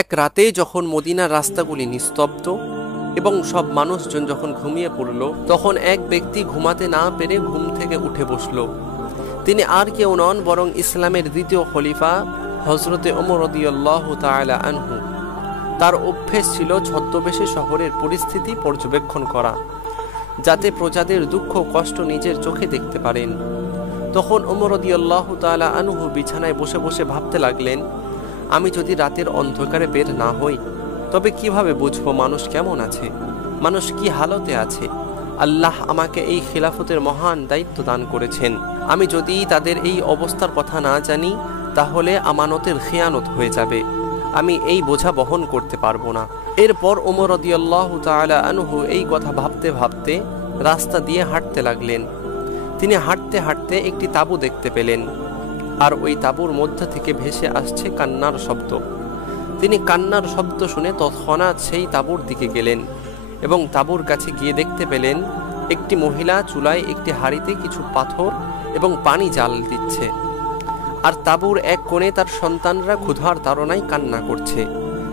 এক রাতে যখন মদিনার রাস্তাগুলি নিস্তব্ধ এবং সব মানুষজন যখন ঘুমিয়ে পড়ল, তখন এক ব্যক্তি ঘুমাতে না পেরে ঘুম থেকে উঠে বসল। তিনি আর কেউ নন বরং ইসলামের দ্বিতীয় খলিফা হযরতে ওমর রাদিয়াল্লাহু তাআলা আনহু। তার অভ্যেস ছিল ছদ্মবেশে শহরের পরিস্থিতি পর্যবেক্ষণ করা, যাতে প্রজাদের দুঃখ কষ্ট নিজের চোখে দেখতে পারেন। তখন ওমর রাদিয়াল্লাহু তাআলা আনহু বিছানায় বসে বসে ভাবতে লাগলেন, আমি যদি রাতের অন্ধকারে বের না হই তবে কিভাবে বুঝবো মানুষ কেমন আছে, মানুষ কি হালতে আছে। আল্লাহ আমাকে এই খিলাফতের মহান দায়িত্ব দান করেছেন। আমি যদি তাদের এই অবস্থার কথা না জানি তাহলে আমানতের খেয়ানত হয়ে যাবে, আমি এই বোঝা বহন করতে পারবো না। এরপর ওমর রাদিয়াল্লাহু তাআলা আনহু এই কথা ভাবতে ভাবতে রাস্তা দিয়ে হাঁটতে লাগলেন। তিনি হাঁটতে হাঁটতে একটি তাঁবু দেখতে পেলেন, আর ওই তাঁবুর মধ্যে থেকে ভেসে আসছে কান্নার শব্দ। তিনি কান্নার শব্দ শুনে তৎক্ষণাৎ সেই তাঁবুর দিকে গেলেন এবং তাঁবুর কাছে গিয়ে দেখতে পেলেন একটি মহিলা চুলায় একটি হাঁড়িতে কিছু পাথর এবং পানি জাল দিচ্ছে, আর তাঁবুর এক কোণে তার সন্তানরা ক্ষুধার তাড়নায় কান্না করছে।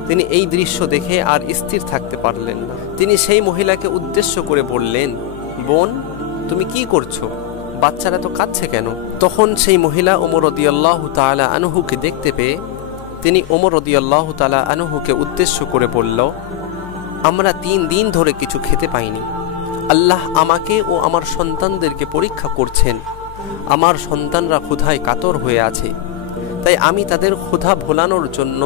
তিনি এই দৃশ্য দেখে আর স্থির থাকতে পারলেন না। তিনি সেই মহিলাকে উদ্দেশ্য করে বললেন, বোন, তুমি কি করছো? বাচ্চারা তো কাঁদছে কেন? তখন সেই মহিলা ওমর রাদিয়াল্লাহু তাআলা আনহুকে দেখতে পেয়ে তিনি ওমর রাদিয়াল্লাহু তাআলা আনহুকে উদ্দেশ্য করে বলল, আমরা 3 দিন ধরে কিছু খেতে পাইনি। আল্লাহ আমাকে ও আমার সন্তানদেরকে পরীক্ষা করছেন। আমার সন্তানরা ক্ষুধায় কাতর হয়ে আছে, তাই আমি তাদের ক্ষুধা ভোলানোর জন্য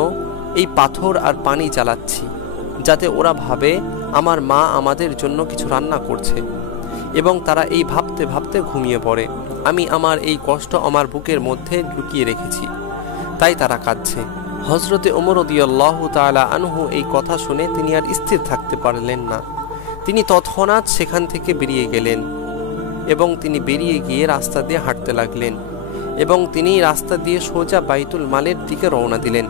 এই পাথর আর পানি জ্বালাচ্ছি, যাতে ওরা ভাবে আমার মা আমাদের জন্য কিছু রান্না করছে, এবং তারা এই ভাবতে ভাবতে ঘুমিয়ে পড়ে। আমি আমার এই কষ্ট আমার বুকের মধ্যে লুকিয়ে রেখেছি, তাই তারা কাঁদছে। হযরতে ওমর রাদিয়াল্লাহু তাআলা আনহু এই কথা শুনে তিনি আর স্থির থাকতে পারলেন না। তিনি তৎক্ষণাৎ সেখান থেকে বেরিয়ে গেলেন এবং তিনি বেরিয়ে গিয়ে রাস্তা দিয়ে হাঁটতে লাগলেন এবং তিনি রাস্তা দিয়ে সোজা বাইতুল মালের দিকে রওনা দিলেন।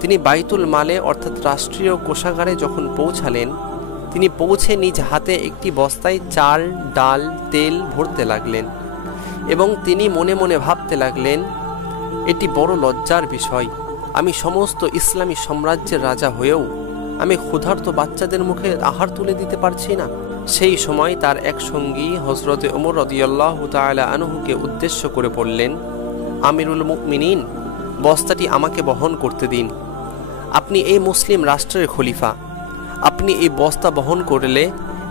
তিনি বাইতুল মালে অর্থাৎ রাষ্ট্রীয় কোষাগারে যখন পৌঁছালেন, তিনি পৌঁছে নিজ হাতে একটি বস্তায় চাল, ডাল, তেল ভরতে লাগলেন এবং তিনি মনে মনে ভাবতে লাগলেন, এটি বড় লজ্জার বিষয়। আমি সমস্ত ইসলামী সাম্রাজ্যের রাজা হয়েও আমি ক্ষুধার্ত বাচ্চাদের মুখে আহার তুলে দিতে পারছি না। সেই সময় তার এক সঙ্গী হযরতে ওমর রাদিয়াল্লাহু তাআলা আনহুকে উদ্দেশ্য করে বললেন, আমিরুল মুমিনিন, বস্তাটি আমাকে বহন করতে দিন। আপনি এই মুসলিম রাষ্ট্রের খলিফা, আপনি এই বস্তা বহন করলে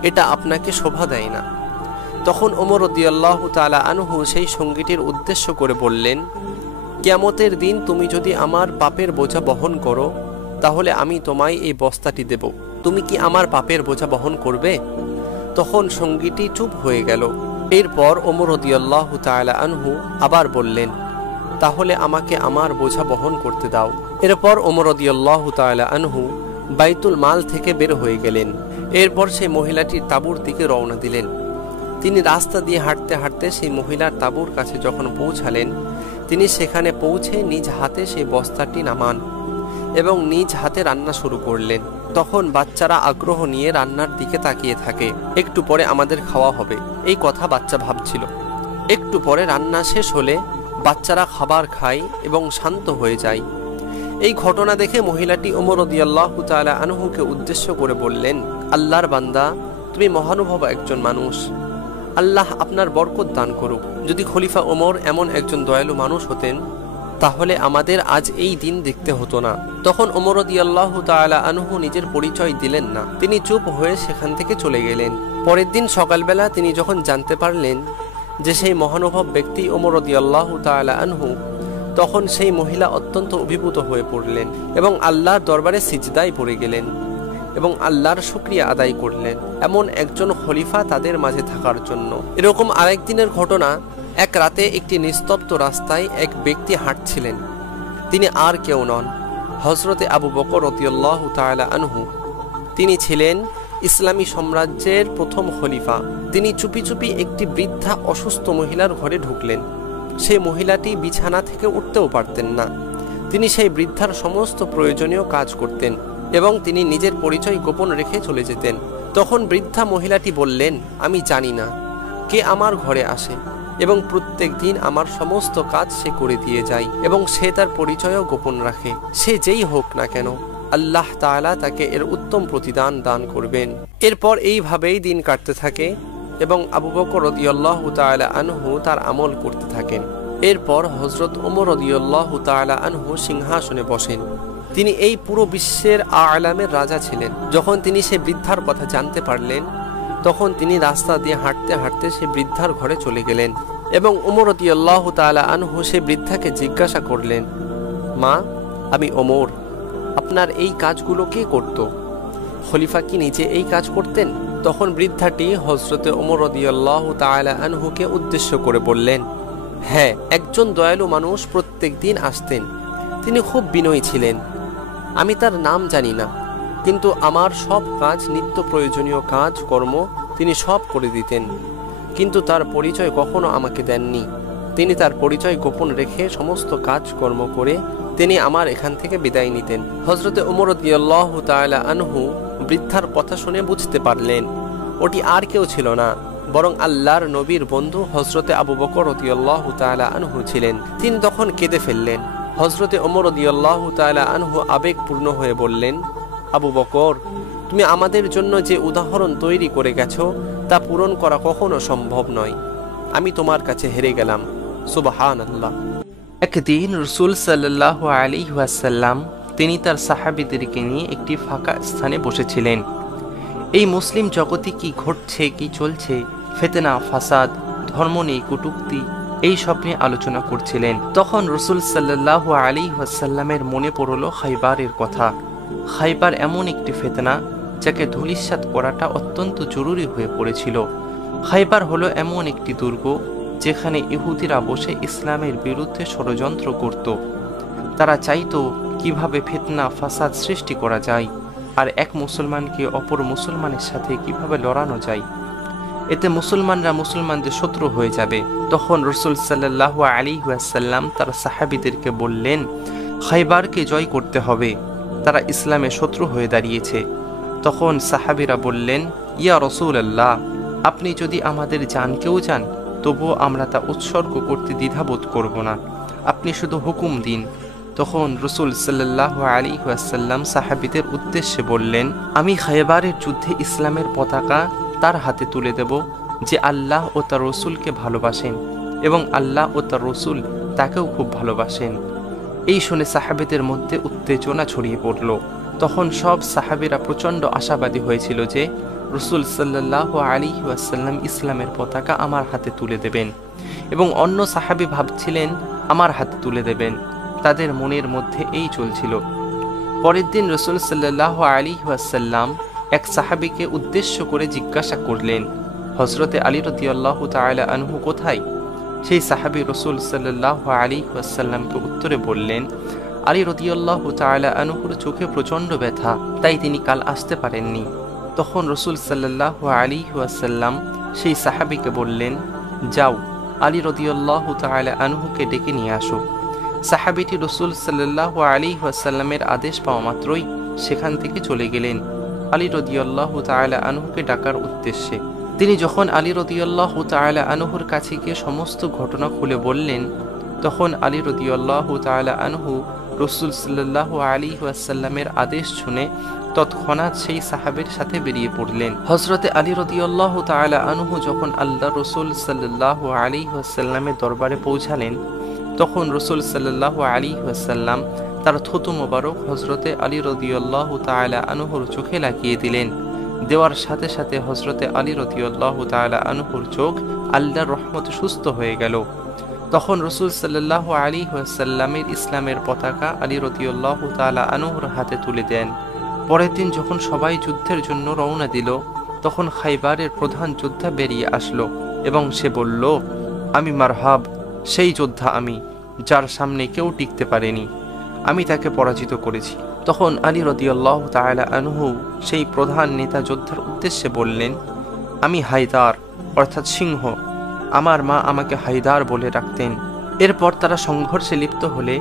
এটা আপনাকে শোভা দেয় না। তখন ওমর রাদিয়াল্লাহু তাআলা আনহু সেই সঙ্গীটির উদ্দেশ্য করে বললেন, কিয়ামতের দিন তুমি যদি আমার পাপের বোঝা বহন করো তাহলে আমি তোমায় এই বস্তাটি দেব। তুমি কি আমার পাপের বোঝা বহন করবে? তখন সঙ্গীটি চুপ হয়ে গেল। এরপর ওমর রাদিয়াল্লাহু তাআলা আনহু আবার বললেন, তাহলে আমাকে আমার বোঝা বহন করতে দাও। এরপর ওমর রাদিয়াল্লাহু তাআলা আনহু বাইতুল মাল থেকে বের হয়ে গেলেন। এরপর সেই মহিলাটির তাঁবুর দিকে রওনা দিলেন। তিনি রাস্তা দিয়ে হাঁটতে হাঁটতে সেই মহিলার তাঁবুর কাছে যখন পৌঁছালেন, তিনি সেখানে পৌঁছে নিজ হাতে সেই বস্তাটি নামান এবং নিজ হাতে রান্না শুরু করলেন। তখন বাচ্চারা আগ্রহ নিয়ে রান্নার দিকে তাকিয়ে থাকে। একটু পরে আমাদের খাওয়া হবে, এই কথা বাচ্চা ভাবছিল। একটু পরে রান্না শেষ হলে বাচ্চারা খাবার খায় এবং শান্ত হয়ে যায়। এই ঘটনা দেখে মহিলাটি ওমর রাদিয়াল্লাহু তাআলা আনহুকে উদ্দেশ্য করে বললেন, আল্লাহর বান্দা, তুমি মহানুভব একজন মানুষ, আল্লাহ আপনার বরকত দান করুক। যদি খলিফা ওমর এমন একজন দয়ালু মানুষ হতেন তাহলে আমাদের আজ এই দিন দেখতে হতো না। তখন ওমর রাদিয়াল্লাহু তাআলা আনহু নিজের পরিচয় দিলেন না, তিনি চুপ হয়ে সেখান থেকে চলে গেলেন। পরের দিন সকালবেলা তিনি যখন জানতে পারলেন যে সেই মহানুভব ব্যক্তি ওমর রাদিয়াল্লাহু তাআলা আনহু, তখন সেই মহিলা অত্যন্ত অভিভূত হয়ে পড়লেন এবং আল্লাহর দরবারে সিজদায় পড়ে গেলেন এবং আল্লাহর শুকরিয়া আদায় করলেন এমন একজন খলিফা তাদের মাঝে থাকার জন্য। এরকম আরেকদিনের ঘটনা, এক রাতে একটি নিস্তব্ধ রাস্তায় এক ব্যক্তি হাঁটছিলেন। তিনি আর কেউ নন, হযরতে আবু বকর রাদিয়াল্লাহু তাআলা আনহু। তিনি ছিলেন ইসলামী সাম্রাজ্যের প্রথম খলিফা। তিনি চুপি চুপি একটি বৃদ্ধা অসুস্থ মহিলার ঘরে ঢুকলেন। সেই মহিলাটি বিছানা থেকে উঠতেও পারতেন না। তিনি সেই বৃদ্ধার সমস্ত প্রয়োজনীয় কাজ করতেন এবং তিনি নিজের পরিচয় গোপন রেখে চলে যেতেন। তখন বৃদ্ধা মহিলাটি বললেন, আমি জানি না কে আমার ঘরে আসে এবং প্রত্যেক দিন আমার সমস্ত কাজ সে করে দিয়ে যায় এবং সে তার পরিচয়ও গোপন রাখে। সে যেই হোক না কেন, আল্লাহ তাআলা তাকে এর উত্তম প্রতিদান দান করবেন। এরপর এইভাবেই দিন কাটতে থাকে এবং আবু বকর রাদিয়াল্লাহু তাআলা আনহু তার আমল করতে থাকেন। এরপর হযরত ওমর রাদিয়াল্লাহু তাআলা আনহু সিংহাসনে বসেন। তিনি এই পুরো বিশ্বের আলামের রাজা ছিলেন। যখন তিনি সে বৃদ্ধার কথা জানতে পারলেন, তখন তিনি রাস্তা দিয়ে হাঁটতে হাঁটতে সে বৃদ্ধার ঘরে চলে গেলেন এবং ওমর রাদিয়াল্লাহু তাআলা আনহু সে বৃদ্ধাকে জিজ্ঞাসা করলেন, মা, আমি ওমর, আপনার এই কাজগুলো কে করত? খলিফা কি নিজে এই কাজ করতেন? তখন বৃদ্ধাটি হযরতে ওমর রাদিয়াল্লাহু তাআলা আনহুকে উদ্দেশ্য করে বললেন, হ্যাঁ, একজন দয়ালু মানুষ প্রত্যেক দিন আসতেন। তিনি খুব বিনয়ী ছিলেন। আমি তার নাম জানি না, কিন্তু আমার সব কাজ, নিত্য প্রয়োজনীয় কাজ কর্ম তিনি সব করে দিতেন, কিন্তু তার পরিচয় কখনো আমাকে দেননি। তিনি তার পরিচয় গোপন রেখে সমস্ত কাজ কর্ম করে তিনি আমার এখান থেকে বিদায় নিতেন। হযরতে ওমর রাদিয়াল্লাহু তাআলা আনহু বৃদ্ধার কথা শুনে বুঝতে পারলেন ওটি আর কেউ ছিল না, বরং আল্লাহর নবীর বন্ধু হযরতে আবু বকর রাদিয়াল্লাহু তাআলা আনহু ছিলেন। তিনি তখন কেঁদে ফেললেন। হযরতে ওমর রাদিয়াল্লাহু তাআলা আনহু আবেগপূর্ণ হয়ে বললেন, আবু বকর, তুমি আমাদের জন্য যে উদাহরণ তৈরি করে গেছো তা পূরণ করা কখনো সম্ভব নয়। আমি তোমার কাছে হেরে গেলাম। সুবহানাল্লাহ। একদিন রাসূল সাল্লাল্লাহু আলাইহি ওয়াসাল্লাম তিনি তার সাহাবীদেরকে নিয়ে একটি ফাঁকা স্থানে বসেছিলেন। এই মুসলিম জগতে কি ঘটছে, কি চলছে, ফিতনা, ফাসাদ, ধর্ম নিয়ে কটূক্তি, এই সব নিয়ে আলোচনা করছিলেন। তখন রাসূল সাল্লাল্লাহু আলাইহি ওয়াসাল্লামের মনে পড়ল খাইবারের কথা। খাইবার এমন একটি ফিতনা যাকে ধূলিসাৎ করাটা অত্যন্ত জরুরি হয়ে পড়েছিল। খাইবার হলো এমন একটি দুর্গ যেখানে ইহুদিরা বসে ইসলামের বিরুদ্ধে ষড়যন্ত্র করত। তারা চাইতো কিভাবে ফিতনা ফাসাদ সৃষ্টি করা যায় আর এক মুসলমানকে অপর মুসলমানের সাথে কিভাবে লড়ানো যায়। এতে মুসলমানরা মুসলমানদের শত্রু হয়ে যাবে। তখন রাসূল সাল্লাল্লাহু আলাইহি ওয়াসাল্লাম তার সাহাবীদেরকে বললেন, খাইবারকে জয় করতে হবে, তারা ইসলামের শত্রু হয়ে দাঁড়িয়েছে। তখন সাহাবীরা বললেন, ইয়া রাসূলুল্লাহ, আপনি যদি আমাদের জানকেও চান তবুও আমরা তা উৎসর্গ করতে দ্বিধাবোধ করব না, আপনি শুধু হুকুম দিন। তখন রাসূল সাল্লাল্লাহু আলাইহি ওয়াসাল্লাম সাহাবীদের উদ্দেশ্যে বললেন, আমি খাইবারের যুদ্ধে ইসলামের পতাকা তার হাতে তুলে দেব যে আল্লাহ ও তার রসুলকে ভালোবাসেন এবং আল্লাহ ও তার রসুল তাকেও খুব ভালোবাসেন। এই শুনে সাহাবীদের মধ্যে উত্তেজনা ছড়িয়ে পড়ল। তখন সব সাহাবীরা প্রচণ্ড আশাবাদী হয়েছিল যে রাসূল সাল্লাল্লাহু আলাইহি ওয়াসাল্লাম ইসলামের পতাকা আমার হাতে তুলে দেবেন এবং অন্য সাহাবী ভাবছিলেন আমার হাতে তুলে দেবেন। তাদের মনের মধ্যে এই চলছিল। পরের দিন রাসূল সাল্লাল্লাহু আলাইহি ওয়াসাল্লাম এক সাহাবীকে উদ্দেশ্য করে জিজ্ঞাসা করলেন, হযরতে আলী রাদিয়াল্লাহু তাআলা আনহু কোথায়? সেই সাহাবী রাসূল সাল্লাল্লাহু আলাইহি ওয়াসাল্লামকে উত্তরে বললেন, আলী রাদিয়াল্লাহু তাআলা আনহুর চোখে প্রচণ্ড ব্যথা, তাই তিনি কাল আসতে পারেননি। তখন রাসূল সাল্লাল্লাহু আলাইহি ওয়াসাল্লাম সেই সাহাবীকে বললেন, যাও, আলী রাদিয়াল্লাহু তাআলা আনহুকে ডেকে নিয়ে আসো। সাহাবীটি রাসূল সাল্লাল্লাহু আলাইহি ওয়াসাল্লামের আদেশ পাওয়া মাত্রই সেখান থেকে চলে গেলেন আলী রাদিয়াল্লাহু তাআলা আনহুকে ডাকার উদ্দেশ্যে। তিনি যখন আলী রাদিয়াল্লাহু তাআলা আনহুর কাছে গিয়ে সমস্ত ঘটনা খুলে বললেন, তখন আলী রাদিয়াল্লাহু তাআলা আনহু রাসূল সাল্লাল্লাহু আলাইহি ওয়াসাল্লামের আদেশ শুনে তৎক্ষণাৎ সেই সাহাবীর সাথে বেরিয়ে পড়লেন। হযরতে আলী রাদিয়াল্লাহু তাআলা আনহু যখন আল্লাহ রাসূল সাল্লাল্লাহু আলাইহি ওয়াসাল্লামের দরবারে পৌঁছালেন, তখন রাসূল সাল্লাল্লাহু আলাইহি ওয়াসাল্লাম তার থুতু মোবারক হযরতে আলী রাদিয়াল্লাহু তাআলা আনহুর চোখে লাগিয়ে দিলেন। দেওয়ার সাথে সাথে হযরতে আলী রাদিয়াল্লাহু তাআলা আনহুর চোখ আল্লাহর রহমতে সুস্থ হয়ে গেল। তখন রাসূল সাল্লাল্লাহু আলাইহি ওয়াসাল্লামের ইসলামের পতাকা আলী রাদিয়াল্লাহু তাআলা আনহুর হাতে তুলে দেন। পরের দিন যখন সবাই যুদ্ধের জন্য রওনা দিল, তখন খাইবারের প্রধান যোদ্ধা বেরিয়ে আসলো এবং সে বলল, আমি মারহাব, সেই যোদ্ধা আমি যার সামনে কেউ টিকতে পারেনি, আমি তাকে পরাজিত করেছি। তখন আলী রাদিয়াল্লাহু তাআলা আনহু সেই প্রধান নেতা যোদ্ধার উদ্দেশ্যে বললেন, আমি হায়দার অর্থাৎ সিংহ, আমার মা আমাকে হায়দার বলে ডাকতেন। এরপর তারা সংঘর্ষে লিপ্ত হলে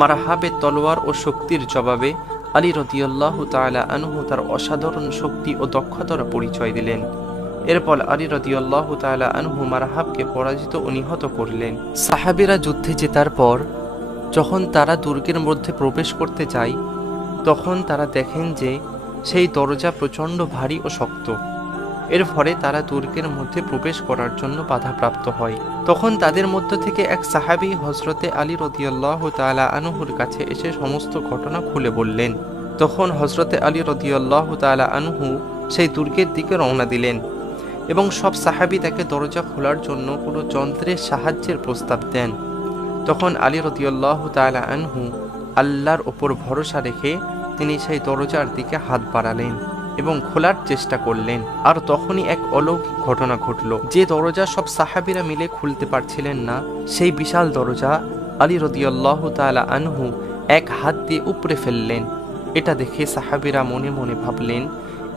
মারহাবের তলোয়ার ও শক্তির জবাবে আলী রাদিয়াল্লাহু তাআলা আনহু তার অসাধারণ শক্তি ও দক্ষতার পরিচয় দিলেন। এরপর আলী রাদিয়াল্লাহু তাআলা আনহু মারহাবকে পরাজিত ও নিহত করলেন। সাহাবীরা যুদ্ধে জেতার পর যখন তারা দুর্গের মধ্যে প্রবেশ করতে যায়, তখন তারা দেখেন যে সেই দরজা প্রচণ্ড ভারী ও শক্ত। এর ফলে তারা দুর্গের মধ্যে প্রবেশ করার জন্য বাধাপ্রাপ্ত হয়। তখন তাদের মধ্য থেকে এক সাহাবী হযরতে আলী রাদিয়াল্লাহু তাআলা আনহুর কাছে এসে সমস্ত ঘটনা খুলে বললেন। তখন হযরতে আলী রাদিয়াল্লাহু তাআলা আনহু সেই দুর্গের দিকে রওনা দিলেন এবং সব সাহাবী তাকে দরজা খোলার জন্য কোনো যন্ত্রের সাহায্যের প্রস্তাব দেন। তখন আলী রাদিয়াল্লাহু তাআলা আনহু আল্লাহর ওপর ভরসা রেখে তিনি সেই দরজার দিকে হাত বাড়ালেন এবং খোলার চেষ্টা করলেন। আর তখনই এক অলৌকিক ঘটনা ঘটল। যে দরজা সব সাহাবীরা মিলে খুলতে পারছিলেন না, সেই বিশাল দরজা আলী রাদিয়াল্লাহু তাআলা আনহু এক হাত দিয়ে উপড়ে ফেললেন। এটা দেখে সাহাবীরা মনে মনে ভাবলেন,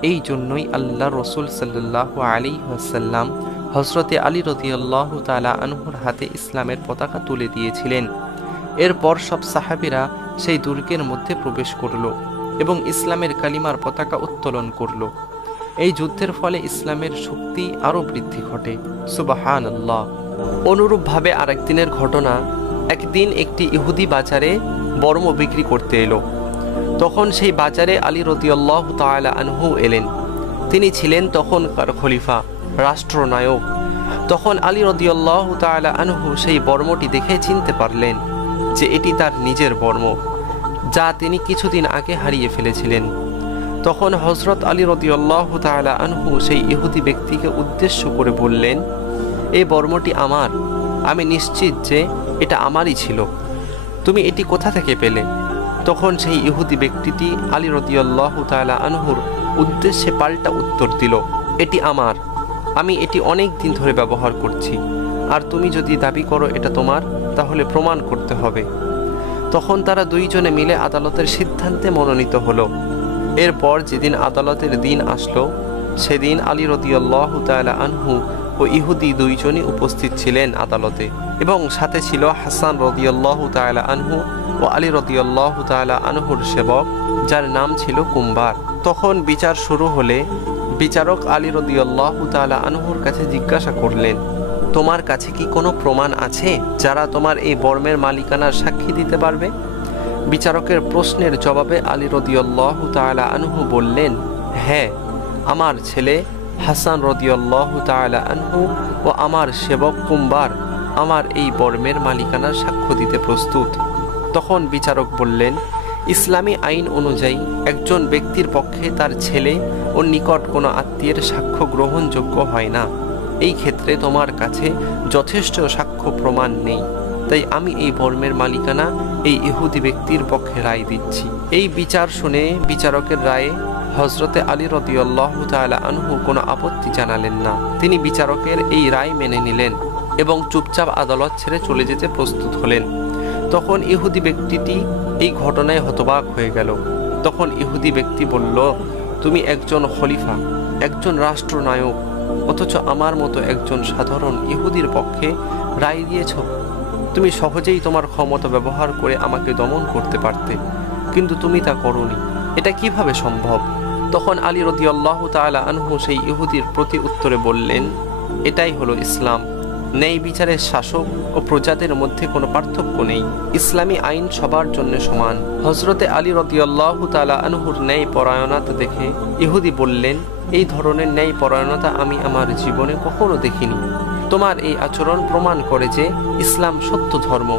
এই জন্যই আল্লাহ রসুল সাল্লাল্লাহু আলাইহি ওয়াসাল্লাম হযরতে আলী রাদিয়াল্লাহু তাআলা আনহুর হাতে ইসলামের পতাকা তুলে দিয়েছিলেন। এরপর সব সাহাবীরা সেই দুর্গের মধ্যে প্রবেশ করল এবং ইসলামের কালিমার পতাকা উত্তোলন করল। এই যুদ্ধের ফলে ইসলামের শক্তি আরও বৃদ্ধি ঘটে। সুবহানাল্লাহ। অনুরূপভাবে আরেকদিনের ঘটনা, একদিন একটি ইহুদি বাজারে বর্ম বিক্রি করতে এলো। তখন সেই বাজারে আলী রাদিয়াল্লাহু তাআলা আনহু এলেন। তিনি ছিলেন তখনকার খলিফা, রাষ্ট্রনায়ক। তখন আলী রাদিয়াল্লাহু তাআলা আনহু সেই বর্মটি দেখে চিনতে পারলেন যে এটি তার নিজের বর্ম, যা তিনি কিছুদিন আগে হারিয়ে ফেলেছিলেন। তখন হযরত আলী রাদিয়াল্লাহু তাআলা আনহু সেই ইহুদি ব্যক্তিকে উদ্দেশ্য করে বললেন, এই বর্মটি আমার, আমি নিশ্চিত যে এটা আমারই ছিল, তুমি এটি কোথা থেকে পেলে? তখন সেই ইহুদি ব্যক্তিটি আলী রাদিয়াল্লাহু তাআলা আনহুর উদ্দেশ্যে পাল্টা উত্তর দিল, এটি আমার, আমি এটি অনেক দিন ধরে ব্যবহার করছি, আর তুমি যদি দাবি করো এটা তোমার, তাহলে প্রমাণ করতে হবে। তখন তারা দুইজনে মিলে আদালতের সিদ্ধান্তে মনোনীত হলো। এরপর যেদিন আদালতের দিন আসলো, সেদিন আলী রাদিয়াল্লাহু তাআলা আনহু ও ইহুদি দুইজনই উপস্থিত ছিলেন আদালতে, এবং সাথে ছিল হাসান রাদিয়াল্লাহু তাআলা আনহু ও আলী রাদিয়াল্লাহু তাআলা আনহুর সেবক, যার নাম ছিল কুম্বার। তখন বিচার শুরু হলে বিচারক আলী রাদিয়াল্লাহু তাআলা আনহুর কাছে জিজ্ঞাসা করলেন, তোমার কাছে কি কোনো প্রমাণ আছে যারা তোমার এই বর্মের মালিকানার সাক্ষী দিতে পারবে? বিচারকের প্রশ্নের জবাবে আলী রাদিয়াল্লাহু তাআলা আনহু বললেন, হ্যাঁ, আমার ছেলে হাসান রাদিয়াল্লাহু তাআলা আনহু ও আমার সেবক কুম্বার আমার এই বর্মের মালিকানার সাক্ষ্য দিতে প্রস্তুত। তখন বিচারক বললেন, ইসলামী আইন অনুযায়ী একজন ব্যক্তির পক্ষে তার ছেলে ও নিকট কোনো আত্মীয়ের সাক্ষ্য গ্রহণযোগ্য হয় না। এই ক্ষেত্রে তোমার কাছে যথেষ্ট সাক্ষ্য প্রমাণ নেই, তাই আমি এই বর্মের মালিকানা এই ইহুদি ব্যক্তির পক্ষে রায় দিচ্ছি। এই বিচার শুনে বিচারকের রায়ে হযরতে আলী রাদিয়াল্লাহু তাআলা আনহু কোনো আপত্তি জানালেন না। তিনি বিচারকের এই রায় মেনে নিলেন এবং চুপচাপ আদালত ছেড়ে চলে যেতে প্রস্তুত হলেন। তখন ইহুদি ব্যক্তিটি এই ঘটনায় হতবাক হয়ে গেল। তখন ইহুদি ব্যক্তি বলল, তুমি একজন খলিফা, একজন রাষ্ট্রনায়ক, অথচ আমার মতো একজন সাধারণ ইহুদির পক্ষে রায় দিয়েছ। তুমি সহজেই তোমার ক্ষমতা ব্যবহার করে আমাকে দমন করতে পারতে, কিন্তু তুমি তা করোনি। এটা কিভাবে সম্ভব? তখন আলী রাদিয়াল্লাহু তাআলা আনহু সেই ইহুদির প্রতি উত্তরে বললেন, এটাই হলো ইসলাম। ন্যায় বিচারের শাসক ও প্রজাদের মধ্যে কোনো পার্থক্য নেই। ইসলামী আইন সবার জন্য সমান। হযরতে আলী রাদিয়াল্লাহু তাআলা আনহুর ন্যায় পরায়ণতা দেখে ইহুদি বললেন, এই ধরনের ন্যায় পরায়ণতা আমি আমার জীবনে কখনো দেখিনি। তোমার এই আচরণ প্রমাণ করে যে ইসলাম সত্য ধর্ম।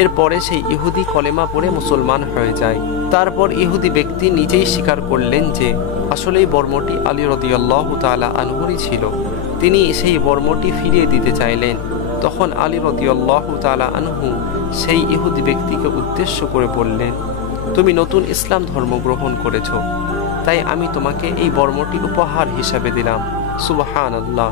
এরপরে সেই ইহুদি কলেমা পড়ে মুসলমান হয়ে যায়। তারপর ইহুদি ব্যক্তি নিজেই স্বীকার করলেন যে আসলেই বর্মটি আলী রাদিয়াল্লাহু তাআলা আনহুরই ছিল। তিনি সেই বর্মটি ফিরিয়ে দিতে চাইলেন। তখন আলী রাদিয়াল্লাহু তাআলা আনহু সেই ইহুদি ব্যক্তিকে উদ্দেশ্য করে বললেন, তুমি নতুন ইসলাম ধর্ম গ্রহণ করেছ, তাই আমি তোমাকে এই বর্মটি উপহার হিসাবে দিলাম। সুবহানাল্লাহ।